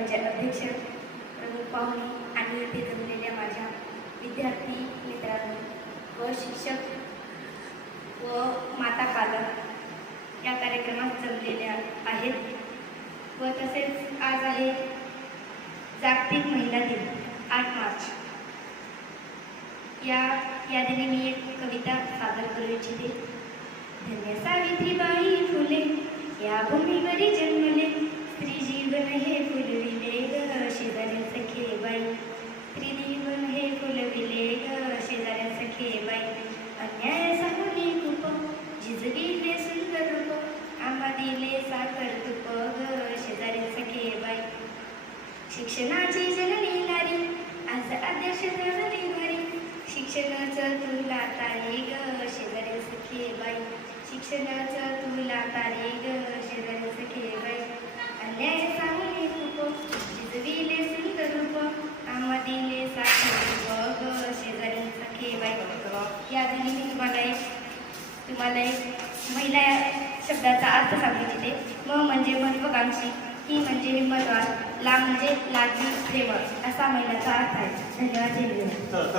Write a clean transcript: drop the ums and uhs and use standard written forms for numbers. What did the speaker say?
माझे अध्यक्ष, प्रमुख पाहुणे आणि इथे जमलेल्या माझ्या विद्यार्थी मित्रांनो व शिक्षक व माता पालक या कार्यक्रमात जमलेल्या आहेत व तसेच आज आहे जागतिक महिला दिन 8 मार्च। या दिनी मी एक कविता सादर करू इच्छिते। धन्य सावित्रीबाई फुले या भूमीवरी जन्मले, स्त्री जीवन हे फुलविले ग शेजारी सखे बाई, स्त्री जीवन हे फुलविले ग शेजारी सखे बाई, अन्याय सांगुनी खूप झिजविले सुंदर रूप, आम्हा दिले साखर तुप ग शेजारी सखे बाई, शिक्षणाची जननी नारी आज आदर्श झाली भारी, शिक्षणाचं तुला तारी ग शेजारी सखे बाई, शिक्षणाचं तुला तारी ग शेजारी सखे बाई, अन्याय सांगुनी खूप झिजविले सुंदर रूप, आम्हा दिले साखर तुप ग शेजारी सखे बाई। या दिनी मी तुम्हाला एक महिला या शब्दाचा अर्थ सांगू इच्छिते। म म्हणजे महत्वाकांक्षी, ही म्हणजे हिंमतवान, ला म्हणजे लाडकी प्रेमळ असा महिलाचा अर्थ आहे। धन्यवाद।